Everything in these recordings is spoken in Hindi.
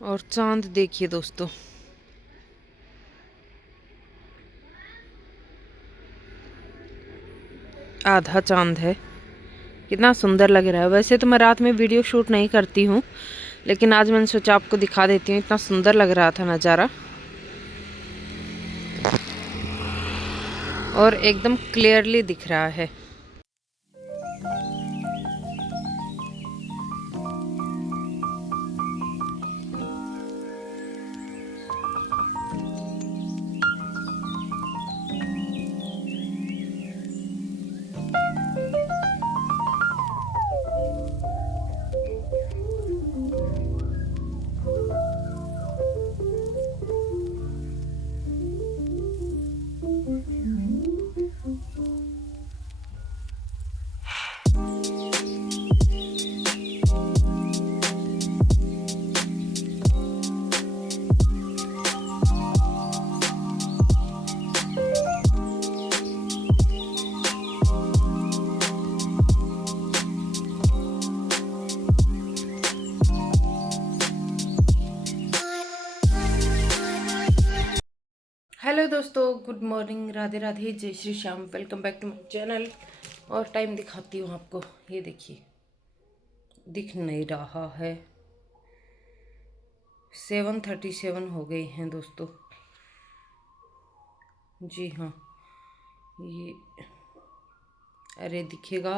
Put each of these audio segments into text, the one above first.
और चांद देखिए दोस्तों, आधा चांद है। कितना सुंदर लग रहा है। वैसे तो मैं रात में वीडियो शूट नहीं करती हूँ, लेकिन आज मैंने सोचा आपको दिखा देती हूँ। इतना सुंदर लग रहा था नज़ारा, और एकदम क्लियरली दिख रहा है। हेलो दोस्तों, गुड मॉर्निंग, राधे राधे, जय Shri Shyam. Welcome back to my channel. और टाइम दिखाती हूँ आपको। ये देखिए, दिख नहीं रहा है, 7:37 हो गए हैं दोस्तों। जी हाँ, ये अरे दिखेगा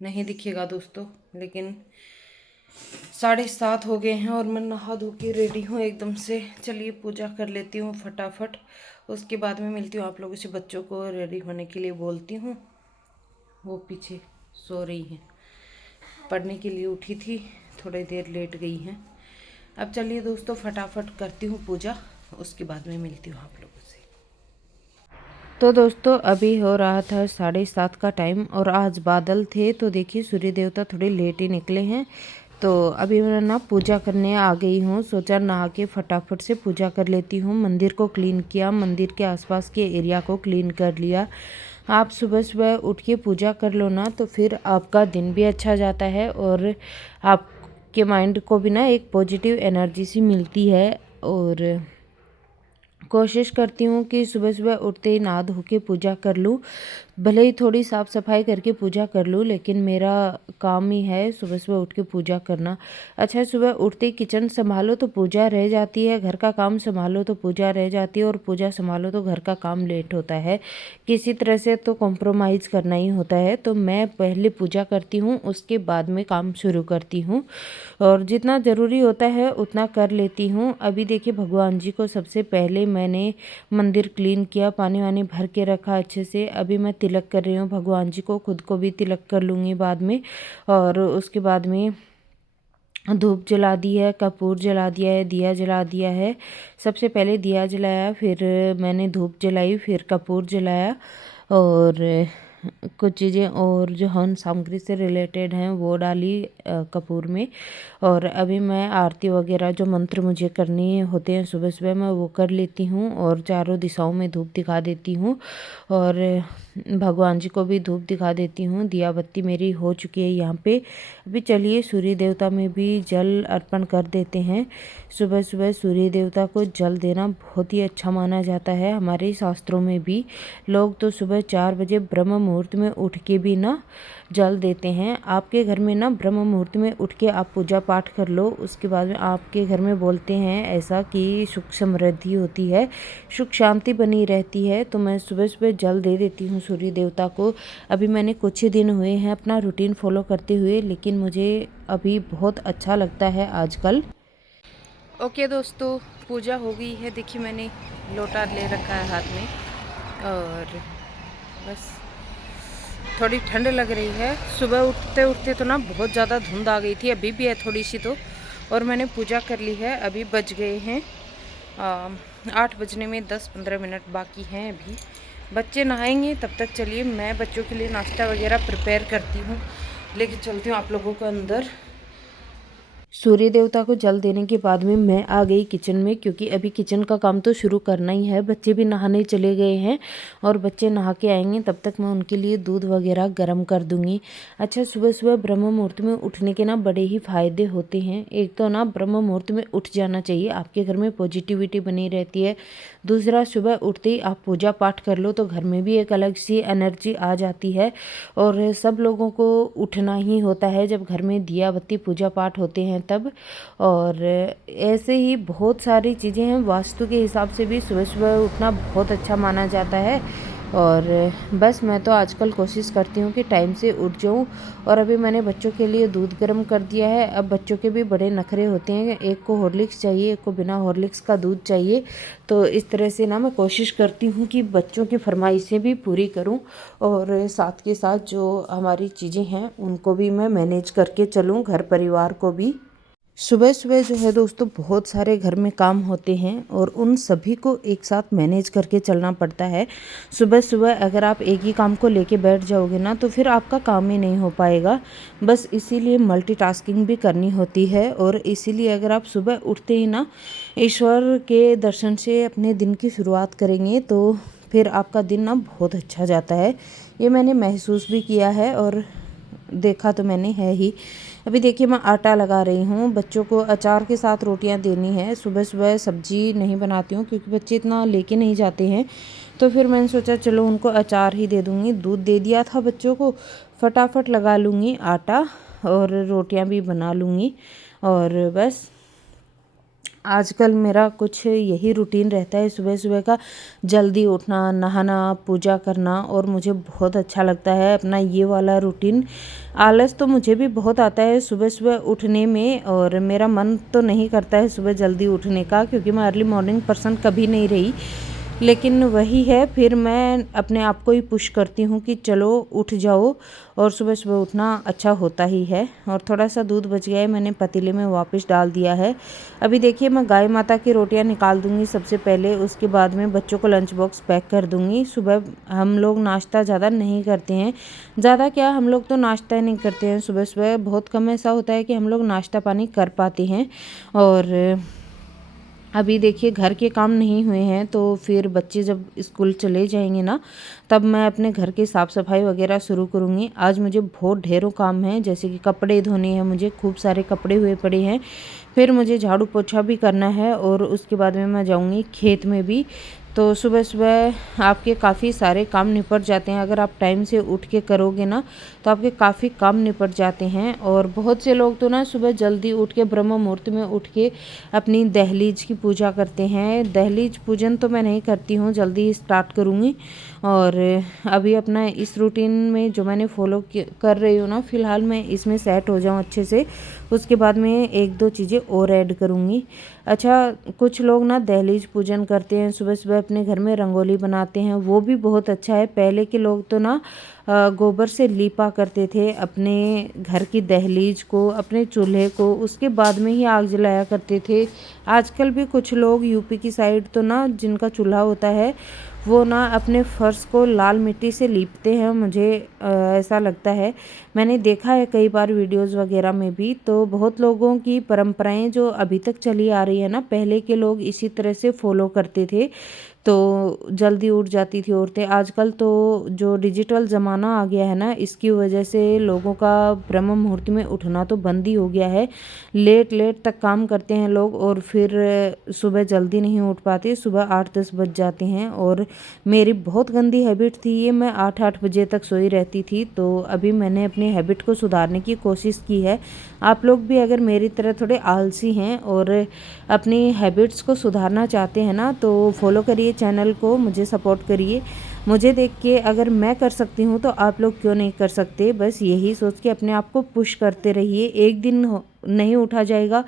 नहीं दिखेगा दोस्तों, लेकिन 7:30 हो गए हैं और मैं नहा धो के रेडी हूँ एकदम से। चलिए पूजा कर लेती हूँ फटाफट, उसके बाद में मिलती हूँ आप लोगों से। बच्चों को रेडी होने के लिए बोलती हूँ, वो पीछे सो रही हैं। पढ़ने के लिए उठी थी, थोड़ी देर लेट गई हैं। अब चलिए दोस्तों फटाफट करती हूँ पूजा, उसके बाद में मिलती हूँ आप लोगों से। तो दोस्तों अभी हो रहा था 7:30 का टाइम, और आज बादल थे तो देखिए सूर्य देवता थोड़े लेट ही निकले हैं। तो अभी मैं ना पूजा करने आ गई हूँ। सोचा नहा के फटाफट से पूजा कर लेती हूँ। मंदिर को क्लीन किया, मंदिर के आसपास के एरिया को क्लीन कर लिया। आप सुबह सुबह उठ के पूजा कर लो ना, तो फिर आपका दिन भी अच्छा जाता है और आपके माइंड को भी ना एक पॉजिटिव एनर्जी सी मिलती है। और कोशिश करती हूँ कि सुबह सुबह उठते ही नहा धो के पूजा कर लूँ। भले ही थोड़ी साफ़ सफाई करके पूजा कर लूँ, लेकिन मेरा काम ही है सुबह सुबह उठ के पूजा करना। अच्छा, सुबह उठते ही किचन संभालो तो पूजा रह जाती है, घर का काम संभालो तो पूजा रह जाती है, और पूजा संभालो तो घर का काम लेट होता है। किसी तरह से तो कॉम्प्रोमाइज़ करना ही होता है। तो मैं पहले पूजा करती हूँ, उसके बाद में काम शुरू करती हूँ, और जितना ज़रूरी होता है उतना कर लेती हूँ। अभी देखिए, भगवान जी को सबसे पहले मैंने मंदिर क्लीन किया, पानी वानी भर के रखा अच्छे से। अभी मैं तिलक कर रही हूँ भगवान जी को, खुद को भी तिलक कर लूँगी बाद में। और उसके बाद में धूप जला दी है, कपूर जला दिया है, दिया जला दिया है। सबसे पहले दिया जलाया, फिर मैंने धूप जलाई, फिर कपूर जलाया, और कुछ चीज़ें और जो हवन सामग्री से रिलेटेड हैं वो डाली कपूर में। और अभी मैं आरती वगैरह जो मंत्र मुझे करने होते हैं सुबह सुबह, मैं वो कर लेती हूँ, और चारों दिशाओं में धूप दिखा देती हूँ, और भगवान जी को भी धूप दिखा देती हूँ। दिया बत्ती मेरी हो चुकी है यहाँ पे। अभी चलिए सूर्य देवता में भी जल अर्पण कर देते हैं। सुबह सुबह सूर्य देवता को जल देना बहुत ही अच्छा माना जाता है। हमारे शास्त्रों में भी लोग तो सुबह 4 बजे ब्रह्म मुहूर्त में उठ के भी ना जल देते हैं। आपके घर में ना ब्रह्म मुहूर्त में उठ के आप पूजा पाठ कर लो, उसके बाद में आपके घर में बोलते हैं ऐसा कि सुख समृद्धि होती है, सुख शांति बनी रहती है। तो मैं सुबह सुबह जल दे देती हूँ सूर्य देवता को। अभी मैंने कुछ ही दिन हुए हैं अपना रूटीन फॉलो करते हुए, लेकिन मुझे अभी बहुत अच्छा लगता है आजकल। ओके दोस्तों, पूजा हो गई है। देखिए मैंने लोटा ले रखा है हाथ में, और बस थोड़ी ठंड लग रही है। सुबह उठते उठते तो ना बहुत ज़्यादा धुंध आ गई थी, अभी भी है थोड़ी सी तो। और मैंने पूजा कर ली है। अभी बज गए हैं 8 बजने में 10-15 मिनट बाकी हैं अभी। बच्चे नहाएंगे तब तक चलिए मैं बच्चों के लिए नाश्ता वगैरह प्रिपेयर करती हूँ, लेके चलती हूँ आप लोगों को अंदर। सूर्य देवता को जल देने के बाद में मैं आ गई किचन में, क्योंकि अभी किचन का काम तो शुरू करना ही है। बच्चे भी नहाने चले गए हैं और बच्चे नहा के आएंगे, तब तक मैं उनके लिए दूध वगैरह गर्म कर दूंगी। अच्छा, सुबह सुबह ब्रह्म मुहूर्त में उठने के ना बड़े ही फ़ायदे होते हैं। एक तो ना ब्रह्म मुहूर्त में उठ जाना चाहिए, आपके घर में पॉजिटिविटी बनी रहती है। दूसरा, सुबह उठते ही आप पूजा पाठ कर लो तो घर में भी एक अलग सी एनर्जी आ जाती है। और सब लोगों को उठना ही होता है जब घर में दिया बत्ती पूजा पाठ होते हैं तब। और ऐसे ही बहुत सारी चीज़ें हैं, वास्तु के हिसाब से भी सुबह सुबह उठना बहुत अच्छा माना जाता है। और बस मैं तो आजकल कोशिश करती हूँ कि टाइम से उठ जाऊँ। और अभी मैंने बच्चों के लिए दूध गर्म कर दिया है। अब बच्चों के भी बड़े नखरे होते हैं, एक को हॉर्लिक्स चाहिए, एक को बिना हॉर्लिक्स का दूध चाहिए। तो इस तरह से ना मैं कोशिश करती हूँ कि बच्चों की फरमाइशें भी पूरी करूँ और साथ के साथ जो हमारी चीज़ें हैं उनको भी मैं मैनेज करके चलूँ, घर परिवार को भी। सुबह सुबह जो है दोस्तों बहुत सारे घर में काम होते हैं और उन सभी को एक साथ मैनेज करके चलना पड़ता है। सुबह सुबह अगर आप एक ही काम को लेके बैठ जाओगे ना तो फिर आपका काम ही नहीं हो पाएगा। बस इसीलिए मल्टीटास्किंग भी करनी होती है। और इसीलिए अगर आप सुबह उठते ही ना ईश्वर के दर्शन से अपने दिन की शुरुआत करेंगे तो फिर आपका दिन ना बहुत अच्छा जाता है। ये मैंने महसूस भी किया है और देखा तो मैंने है ही। अभी देखिए मैं आटा लगा रही हूँ, बच्चों को अचार के साथ रोटियाँ देनी है। सुबह सुबह सब्जी नहीं बनाती हूँ क्योंकि बच्चे इतना लेके नहीं जाते हैं, तो फिर मैंने सोचा चलो उनको अचार ही दे दूँगी। दूध दे दिया था बच्चों को, फटाफट लगा लूँगी आटा और रोटियाँ भी बना लूँगी। और बस आजकल मेरा कुछ यही रूटीन रहता है, सुबह सुबह का जल्दी उठना, नहाना, पूजा करना। और मुझे बहुत अच्छा लगता है अपना ये वाला रूटीन। आलस तो मुझे भी बहुत आता है सुबह सुबह उठने में और मेरा मन तो नहीं करता है सुबह जल्दी उठने का, क्योंकि मैं अर्ली मॉर्निंग पर्सन कभी नहीं रही। लेकिन वही है, फिर मैं अपने आप को ही पुश करती हूँ कि चलो उठ जाओ। और सुबह सुबह उठना अच्छा होता ही है। और थोड़ा सा दूध बच गया है, मैंने पतीले में वापस डाल दिया है। अभी देखिए मैं गाय माता की रोटियां निकाल दूंगी सबसे पहले, उसके बाद में बच्चों को लंच बॉक्स पैक कर दूंगी। सुबह हम लोग नाश्ता ज़्यादा नहीं करते हैं, ज़्यादा क्या हम लोग तो नाश्ता ही नहीं करते हैं सुबह सुबह। बहुत कम ऐसा होता है कि हम लोग नाश्ता पानी कर पाते हैं। और अभी देखिए घर के काम नहीं हुए हैं तो फिर बच्चे जब स्कूल चले जाएंगे ना तब मैं अपने घर की साफ़ सफाई वगैरह शुरू करूँगी। आज मुझे बहुत ढेरों काम हैं, जैसे कि कपड़े धोने हैं, मुझे खूब सारे कपड़े हुए पड़े हैं। फिर मुझे झाड़ू पोछा भी करना है और उसके बाद में मैं जाऊँगी खेत में भी। तो सुबह सुबह आपके काफ़ी सारे काम निपट जाते हैं, अगर आप टाइम से उठ के करोगे ना तो आपके काफ़ी काम निपट जाते हैं। और बहुत से लोग तो ना सुबह जल्दी उठ के ब्रह्म मुहूर्त में उठ के अपनी दहलीज की पूजा करते हैं। दहलीज पूजन तो मैं नहीं करती हूँ, जल्दी स्टार्ट करूँगी। और अभी अपना इस रूटीन में जो मैंने फॉलो कर रही हूँ ना, फ़िलहाल मैं इसमें सेट हो जाऊँ अच्छे से, उसके बाद में एक दो चीज़ें और ऐड करूँगी। अच्छा, कुछ लोग ना दहलीज पूजन करते हैं, सुबह सुबह अपने घर में रंगोली बनाते हैं, वो भी बहुत अच्छा है। पहले के लोग तो ना गोबर से लीपा करते थे अपने घर की दहलीज को, अपने चूल्हे को, उसके बाद में ही आग जलाया करते थे। आजकल भी कुछ लोग यूपी की साइड तो ना जिनका चूल्हा होता है वो ना अपने फर्श को लाल मिट्टी से लीपते हैं, मुझे ऐसा लगता है। मैंने देखा है कई बार वीडियोस वगैरह में भी। तो बहुत लोगों की परंपराएं जो अभी तक चली आ रही है ना, पहले के लोग इसी तरह से फॉलो करते थे तो जल्दी उठ जाती थी औरतें। आजकल तो जो डिजिटल ज़माना आ गया है ना, इसकी वजह से लोगों का ब्रह्म मुहूर्त में उठना तो बंद ही हो गया है। लेट लेट तक काम करते हैं लोग और फिर सुबह जल्दी नहीं उठ पाते, सुबह 8-10 बज जाते हैं। और मेरी बहुत गंदी हैबिट थी ये, मैं 8-8 बजे तक सोई रहती थी। तो अभी मैंने अपनी हैबिट को सुधारने की कोशिश की है। आप लोग भी अगर मेरी तरह थोड़े आलसी हैं और अपनी हैबिट्स को सुधारना चाहते हैं ना तो फॉलो करिए चैनल को, मुझे सपोर्ट करिए। मुझे देख के अगर मैं कर सकती हूँ तो आप लोग क्यों नहीं कर सकते। बस यही सोच के अपने आप को पुश करते रहिए। एक दिन नहीं उठा जाएगा,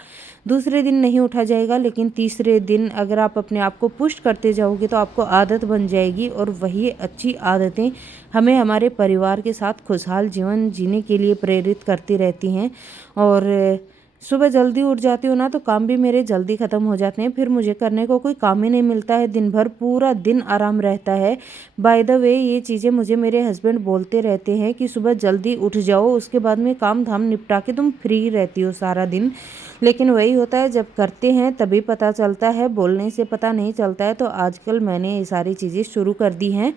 दूसरे दिन नहीं उठा जाएगा, लेकिन तीसरे दिन अगर आप अपने आप को पुश करते जाओगे तो आपको आदत बन जाएगी। और वही अच्छी आदतें हमें हमारे परिवार के साथ खुशहाल जीवन जीने के लिए प्रेरित करती रहती हैं। और सुबह जल्दी उठ जाती हूँ ना तो काम भी मेरे जल्दी ख़त्म हो जाते हैं, फिर मुझे करने को कोई काम ही नहीं मिलता है, दिन भर पूरा दिन आराम रहता है। बाय द वे ये चीज़ें मुझे मेरे हस्बैंड बोलते रहते हैं कि सुबह जल्दी उठ जाओ, उसके बाद में काम धाम निपटा के तुम फ्री रहती हो सारा दिन। लेकिन वही होता है, जब करते हैं तभी पता चलता है, बोलने से पता नहीं चलता है। तो आजकल मैंने ये सारी चीज़ें शुरू कर दी हैं।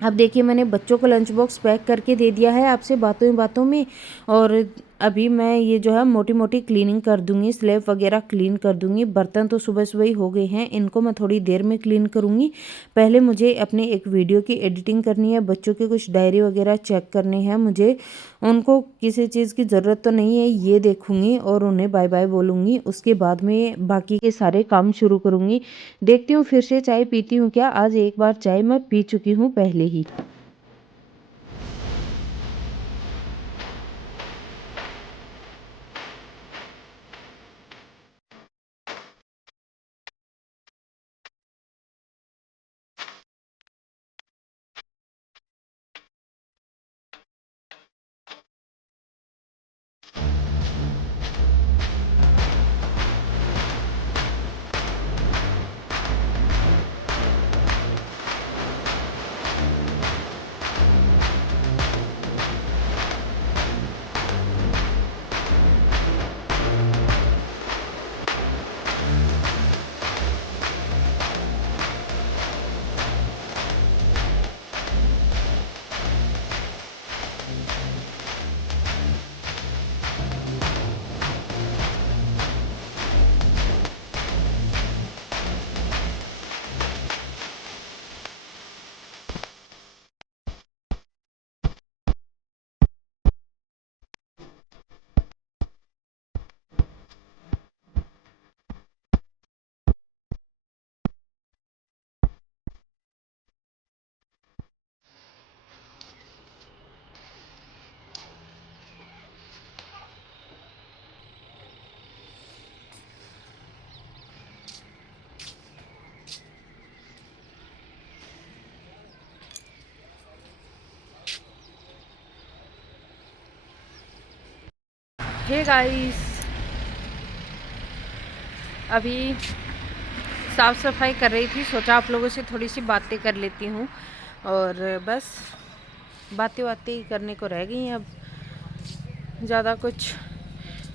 अब देखिए मैंने बच्चों को लंच बॉक्स पैक करके दे दिया है आपसे बातों ही बातों में। और अभी मैं ये जो है मोटी मोटी क्लीनिंग कर दूंगी, स्लैब वगैरह क्लीन कर दूंगी। बर्तन तो सुबह सुबह ही हो गए हैं, इनको मैं थोड़ी देर में क्लीन करूंगी। पहले मुझे अपने एक वीडियो की एडिटिंग करनी है, बच्चों के कुछ डायरी वगैरह चेक करने हैं मुझे। उनको किसी चीज़ की ज़रूरत तो नहीं है ये देखूंगी और उन्हें बाय बाय बोलूँगी। उसके बाद में बाकी के सारे काम शुरू करूँगी। देखती हूँ फिर से चाय पीती हूँ क्या। आज एक बार चाय मैं पी चुकी हूँ पहले ही। हे गाइस, अभी साफ़ सफाई कर रही थी, सोचा आप लोगों से थोड़ी सी बातें कर लेती हूँ। और बस बातें बातें करने को रह गई हैं। अब ज़्यादा कुछ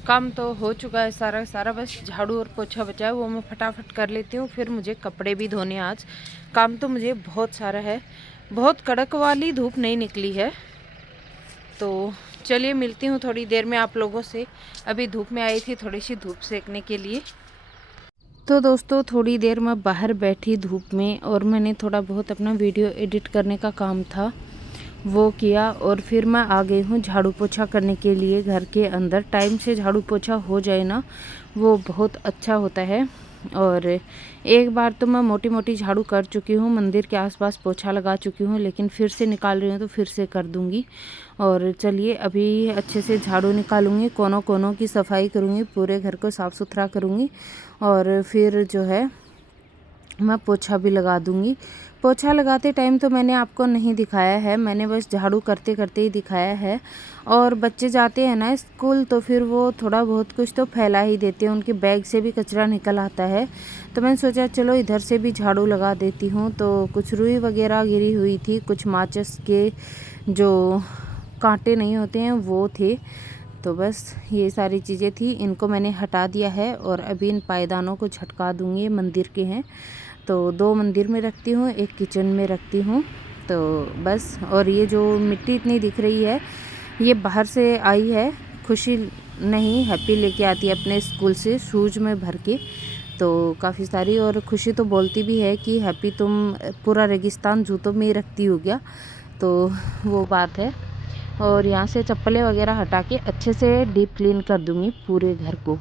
काम तो हो चुका है सारा सारा, बस झाड़ू और पोछा बचा है, वो मैं फटाफट कर लेती हूँ। फिर मुझे कपड़े भी धोने, आज काम तो मुझे बहुत सारा है। बहुत कड़क वाली धूप नहीं निकली है, तो चलिए मिलती हूँ थोड़ी देर में आप लोगों से। अभी धूप में आई थी थोड़ी सी धूप सेकने के लिए। तो दोस्तों थोड़ी देर मैं बाहर बैठी धूप में, और मैंने थोड़ा बहुत अपना वीडियो एडिट करने का काम था वो किया, और फिर मैं आ गई हूँ झाड़ू पोछा करने के लिए घर के अंदर। टाइम से झाड़ू पोछा हो जाए ना वो बहुत अच्छा होता है। और एक बार तो मैं मोटी मोटी झाड़ू कर चुकी हूँ, मंदिर के आसपास पोछा लगा चुकी हूँ, लेकिन फिर से निकाल रही हूँ तो फिर से कर दूँगी। और चलिए अभी अच्छे से झाड़ू निकालूंगी, कोनों कोनों की सफाई करूँगी, पूरे घर को साफ़ सुथरा करूँगी। और फिर जो है मैं पोछा भी लगा दूँगी। पोछा लगाते टाइम तो मैंने आपको नहीं दिखाया है, मैंने बस झाड़ू करते करते ही दिखाया है। और बच्चे जाते हैं ना स्कूल तो फिर वो थोड़ा बहुत कुछ तो फैला ही देते हैं, उनके बैग से भी कचरा निकल आता है। तो मैंने सोचा चलो इधर से भी झाड़ू लगा देती हूँ। तो कुछ रुई वगैरह गिरी हुई थी, कुछ माचिस के जो कांटे नहीं होते हैं वो थे। तो बस ये सारी चीज़ें थी, इनको मैंने हटा दिया है। और अभी इन पायदानों को झटका दूँगी, ये मंदिर के हैं तो 2 मंदिर में रखती हूँ, एक किचन में रखती हूँ। तो बस, और ये जो मिट्टी इतनी दिख रही है ये बाहर से आई है, खुशी नहीं हैप्पी लेके आती है अपने स्कूल से शूज़ में भर के। तो काफ़ी सारी, और खुशी तो बोलती भी है कि हैप्पी तुम पूरा रेगिस्तान जूतों में ही रखती हो गया। तो वो बात है। और यहाँ से चप्पलें वगैरह हटा के अच्छे से डीप क्लीन कर दूँगी पूरे घर को।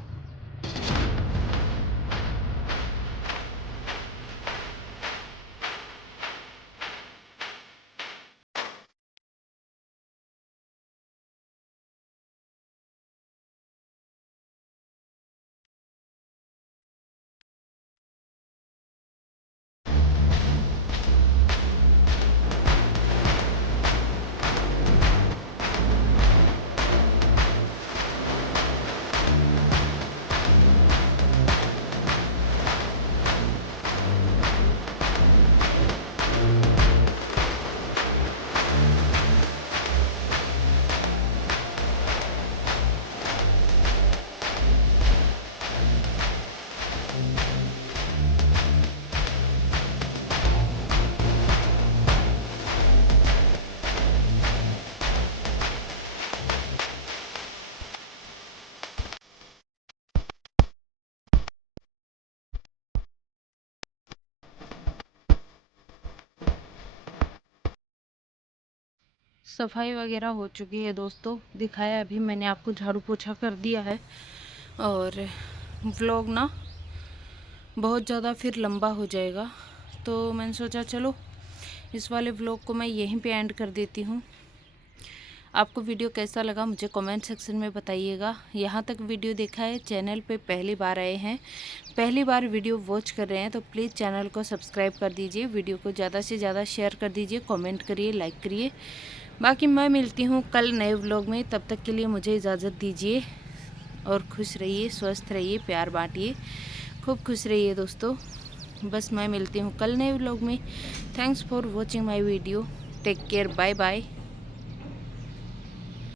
सफाई वगैरह हो चुकी है दोस्तों, दिखाया अभी मैंने आपको, झाड़ू पोछा कर दिया है। और व्लॉग ना बहुत ज़्यादा फिर लंबा हो जाएगा, तो मैंने सोचा चलो इस वाले व्लॉग को मैं यहीं पे एंड कर देती हूँ। आपको वीडियो कैसा लगा मुझे कमेंट सेक्शन में बताइएगा। यहाँ तक वीडियो देखा है, चैनल पे पहली बार आए हैं, पहली बार वीडियो वॉच कर रहे हैं, तो प्लीज़ चैनल को सब्सक्राइब कर दीजिए, वीडियो को ज़्यादा से ज़्यादा शेयर कर दीजिए, कमेंट करिए, लाइक करिए। बाकी मैं मिलती हूँ कल नए व्लॉग में, तब तक के लिए मुझे इजाज़त दीजिए और खुश रहिए, स्वस्थ रहिए, प्यार बांटिए, खूब खुश रहिए दोस्तों। बस मैं मिलती हूँ कल नए व्लॉग में। Thanks for watching my video. Take care, bye bye.